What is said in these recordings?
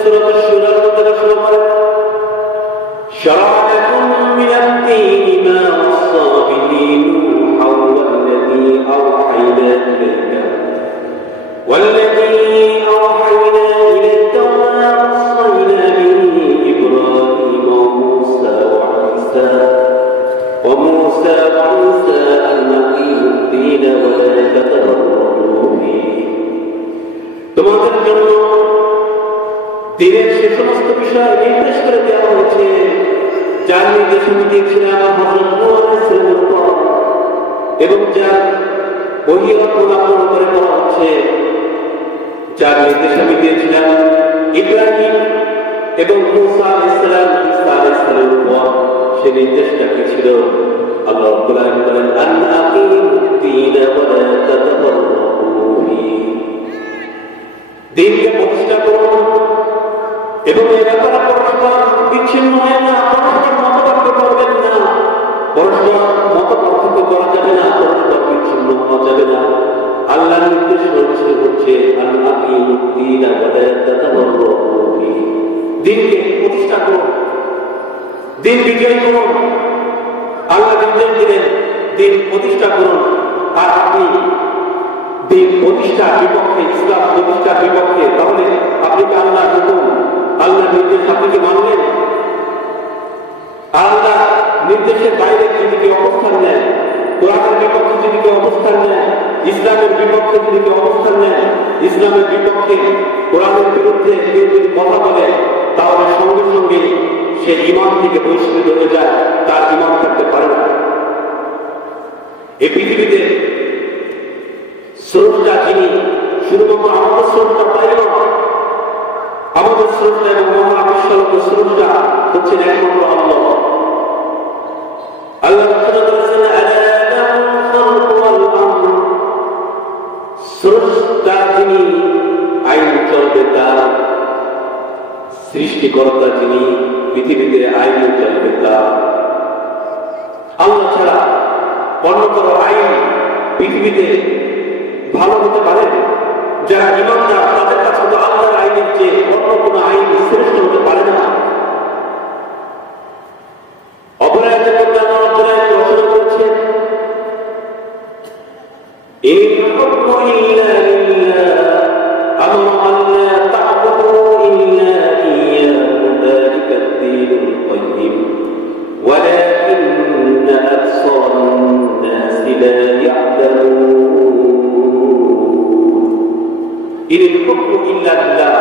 সূরা আশ-শুরার মধ্যে শুরু করে শারা'a লাকুম মিনাদ-দীনি মা ওয়াসা বিহি নূহা ওয়াল্লাযী আওহায়না ইলাইকা ওয়াল্লাযী আওহায়না ইলাইকা ওয়া ওয়াসায়না বিহি ইব্রাহীম ওয়া মূসা আন আকিমুদ-দীন ওয়া লা তাতাফাররাকু ফীহি। তোমাদের জন্য দিনের সে সমস্ত বিষয় নির্দেশ করে দেওয়া হয়েছে যার নির্দেশ আমি দিয়েছিলাম হযরত নূহ আলাইহিস সালামের পর, এবং যার বহিরত পূরণ করে বলা হচ্ছে যার নির্দেশ আমি দিয়েছিলাম ইব্রাহিম এবং মূসা আলাইহিস সালাম, ঈসা আলাইহিস সালামের পর। সে নির্দেশটা কি ছিল? আল্লাহ রাব্বুল আলামিন বলেন আন আকিমুদ-দীন ওয়া লা তাতাফাররাকু ফীহি। দিনকে প্রতিষ্ঠা করুন এবং এই ব্যাপারে পরস্পর বিচ্ছিন্ন হয় না, পরস্পর মতপার্থক্য করবেন না, পরস্পর মতপার্থক্য করা যাবে না, পরস্পর বিচ্ছিন্ন হওয়া যাবে না। আল্লাহ নির্দেশ হচ্ছে আন আকিমুদ-দীন ওয়া লা তাতাফাররাকু ফীহি। দিনকে প্রতিষ্ঠা করুন, দিন বিজয় করুন। আল্লাহ নির্দেশ দিলেন দিন প্রতিষ্ঠা করুন, আর আপনি দিন প্রতিষ্ঠার বিপক্ষে, ইসলাম প্রতিষ্ঠার বিপক্ষে, তাহলে আপনি কি আল্লাহ হুকুম, আল্লাহ নির্দেশ আপনি কি মানলেন? আল্লাহ নির্দেশের বাইরে যদি কেউ অবস্থান নেয়, কোরআনের বিপক্ষে যদি কেউ অবস্থান নেয়, ইসলামের বিপক্ষে যদি কেউ অবস্থান নেয়, ইসলামের বিপক্ষে কোরআনের বিরুদ্ধে কেউ যদি কথা বলে, তাহলে সঙ্গে সঙ্গে সে ঈমান থেকে বহিষ্কৃত হয়ে যায়, তার ঈমান থাকতে পারে না। এই পৃথিবীতে স্রষ্টা যিনি, শুধুমাত্র আমাদের স্রষ্টা তাই নয়, আমাদের স্রষ্টা এবং মহাবিশ্বলোকের স্রষ্টা হচ্ছেন একমাত্র আল্লাহ। আল্লাহ বলেছেন আলা লাহুল খালকু ওয়াল আমর। স্রষ্টা যিনি, আইন চলবে তার, সৃষ্টিকর্তা যিনি, পৃথিবীতে আইন চলবে তার। আল্লাহ ছাড়া অন্য কোনো আইন পৃথিবীতে ভালো হতে পারে? যারা ঈমানদার তাদের কাছে তো আল্লাহর আইনের চেয়ে অন্য কোনো আইন শ্রেষ্ঠ হতে পারে না। অপরাধের মধ্যে আল্লাহ ঘোষণা করেছেন ইন হুকমু ইল্লা লিল্লাহ আমরা আল্লা তা'বুদু ইল্লা ইয়্যাহু যালিকা ad-দীনুল কাইয়্যিম ওয়ালাকিন্না আকসারান নাসি লা ইয়া'লামুন। ইনিল হুকমু ইল্লা লিল্লাহ,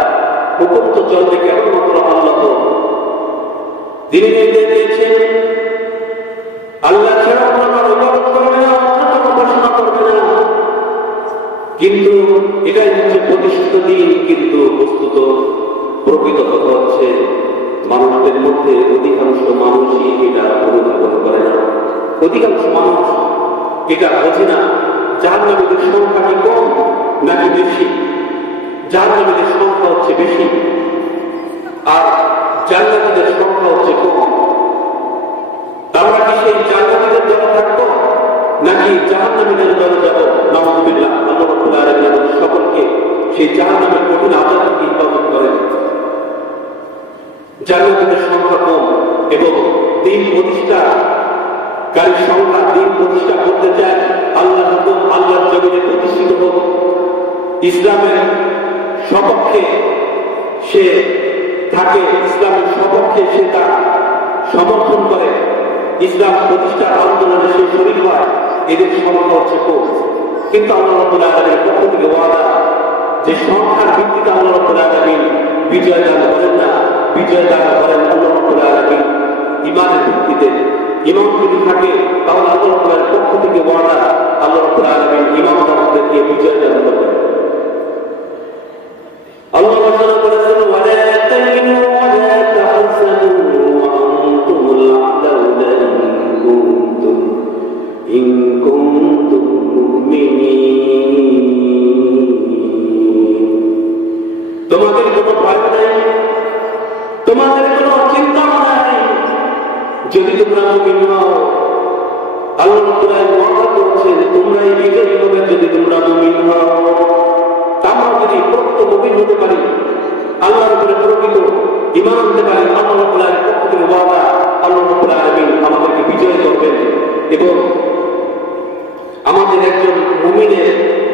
হুকুম তো চলবে কেবলমাত্র আল্লাহ। তিনি নির্দেশ দিয়েছেন আল্লাহ ছাড়া কোনো ইবাদত করবে না, অন্য উপাসনা করবে না। কিন্তু এটাই হচ্ছে প্রতিষ্ঠিত দিন। কিন্তু বস্তুত প্রকৃত কথা হচ্ছে মানুষদের মধ্যে অধিকাংশ মানুষই এটা অনুধাবন করে না, অধিকাংশ মানুষ এটা বোঝে না। জাহান্নামীদের সংখ্যা কি কম নাকি বেশি? জাহান্নামীদের সংখ্যা হচ্ছে বেশি, আর জান্নাতীদের সংখ্যা হচ্ছে কম। আমরা কি সেই জান্নাতীদের দলে থাকবো নাকি জাহান্নামীদের দলে যাবো? নাউযুবিল্লাহ। আল্লাহ রাব্বুল আলামিন আমাদের সকলকে সেই জাহান্নামের কঠিন আযাব থেকে হিফাজত করেন। জান্নাতীদের সংখ্যা কম এবং দিন প্রতিষ্ঠাকারী সংখ্যা, দিন প্রতিষ্ঠা করতে চায়, আল্লাহ হুকুম আল্লাহর জমিনে প্রতিষ্ঠিত হোক, ইসলামের সপক্ষে সে থাকে, ইসলামের সপক্ষে সে তার সমর্থন করে, ইসলাম প্রতিষ্ঠার আন্দোলনে সে শরীক হয়, এদের সংখ্যা হচ্ছে কম। কিন্তু আল্লাহ রাব্বুল আলামিনের পক্ষ থেকে ওয়াদা যে সংখ্যার ভিত্তিতে আল্লাহ রাব্বুল আলামিন বিজয় দান করেন না, বিজয় দান করেন আল্লাহ রাব্বুল আলামিন ঈমানের ভিত্তিতে। ঈমান যদি থাকে তাহলে আল্লাহ রাব্বুল আলামিনের পক্ষ থেকে ওয়াদা, আল্লাহ রাব্বুল আলামিন ঈমানদারদেরকে বিজয় দান করবেন। আল্লাহ ঘোষণা করেছেন ওয়ালা তাহিনু ওয়ালা তাহজানু ওয়া আনতুমুল আ'লাউনা ইন কুনতুম মুমিনিন। তোমাদের কোনো ভয় নাই, তোমাদের কোনো চিন্তা নাই যদি তোমরা মুমিন হও। আল্লাহ রাব্বুল আলামিন ওয়াদা করেছেন তোমরাই বিজয়ী হবে যদি তোমরা মুমিন হও। আমরা যদি প্রকৃত মুমিন হতে পারি, আল্লাহর উপরে প্রকৃত ঈমান আনতে পারি, আল্লাহ রাব্বুল আলামিনের পক্ষ থেকে ওয়াদা, আল্লাহ রাব্বুল আলামিন আমাদেরকে বিজয় করবেন এবং আমাদের একজন মুমিনের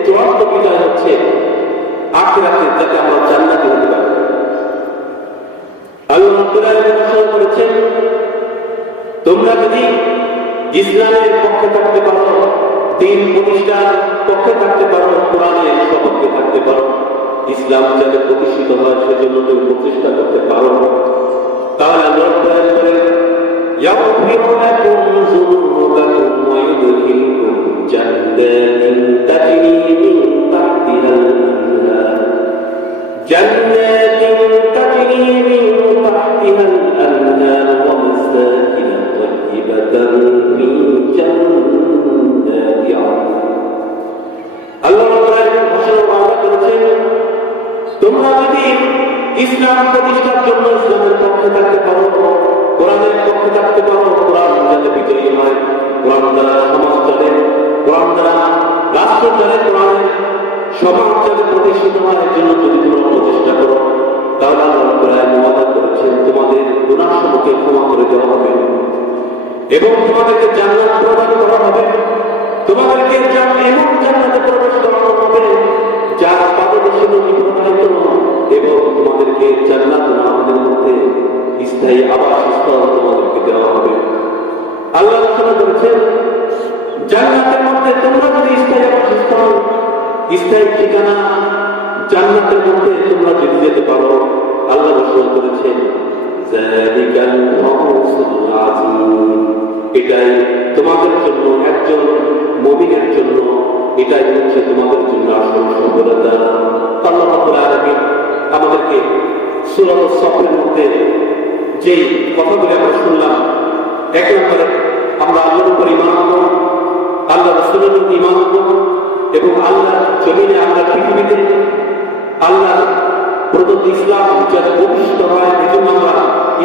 চূড়ান্ত বিজয় হচ্ছে আখিরাতে, যাতে আমরা জান্নাতে হতে পারি। আল্লাহ রাব্বুল আলামিন ঘোষণা করেছেন, তোমরা যদি ইসলামের পক্ষে থাকতে পারো, দ্বীন প্রতিষ্ঠার পক্ষে থাকতে পারো, কোরআনের সপক্ষে থাকতে পারো, ইসলাম যাতে প্রতিষ্ঠিত হয় সেজন্য তুমি প্রচেষ্টা করতে পারো, তাহলে আল্লাহ রাব্বুল আলামিন বলেন, ইয়াগফিরু লাকুম যুনুবাকুম ওয়া ইউদখিলকুম জান্নাতিন তাজরি মিন তাহতিহাল আনহার, জান্নাতিন তাজরি মিন তাহতিহাল আনহার ওয়া মাসাকিন তাইয়্যিবাতান ফি জান্নাতি আদন। আল্লাহ রাব্বুল আলামিন ঘোষণা করেছেন, তোমরা যদি ইসলাম প্রতিষ্ঠার জন্য ইসলামের পক্ষে থাকতে পারো, কোরআনের পক্ষে থাকতে পারো, কোরআন যাতে বিজয়ী হয়, কোরআন দ্বারা সমাজ চলে, কোরআন দ্বারা রাষ্ট্র চলে, কোরআনের সমাজ যাতে প্রতিষ্ঠিত হয়, এর জন্য যদি তোমরা প্রচেষ্টা করো, তাহলে আল্লাহ রাব্বুল আলামিন ওয়াদা করেছেন তোমাদের গুনাহসমূহকে ক্ষমা করে দেওয়া হবে এবং তোমাদেরকে জান্নাত প্রদান করা হবে, তোমাদেরকে এমন জান্নাতে প্রবেশ করানো হবে যার পাদদেশে নদী প্রবাহিত, এবং তোমাদেরকে জান্নাত নামের মধ্যে স্থায়ী আবাসস্থল তোমাদেরকে দেওয়া হবে। আল্লাহ ঘোষণা করেছেন, জান্নাতের মধ্যে তোমরা যদি স্থায়ী আবাসস্থল, স্থায়ী ঠিকানা জান্নাতের মধ্যে তোমরা যদি যেতে পারো, আল্লাহ ঘোষণা করেছেন, যালিকাল ফাওজুল আযীম, এটাই তোমাদের জন্য, একজন মুমিনের জন্য এটাই হচ্ছে তোমাদের জন্য আসল সফলতা। আল্লাহ রাব্বুল আলামিন আমাদেরকে সূরা আস-সাফের মধ্যে যে কথাগুলো আমরা শুনলাম, এক নম্বরে আমরা আল্লাহর উপর ঈমান আনবো, আল্লাহ রাসূলের উপর ঈমান আনবো এবং আল্লাহ জমিনে, আমরা পৃথিবীতে আল্লাহ প্রদত্ত ইসলাম যাতে প্রতিষ্ঠিত হয়, এজন্য আমরা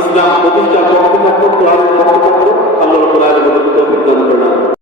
ইসলাম প্রতিষ্ঠার পক্ষে থাকবো, কোরআনের পক্ষে থাকবো। আল্লাহ রাব্বুল আলামিন তৌফিক দান করুন।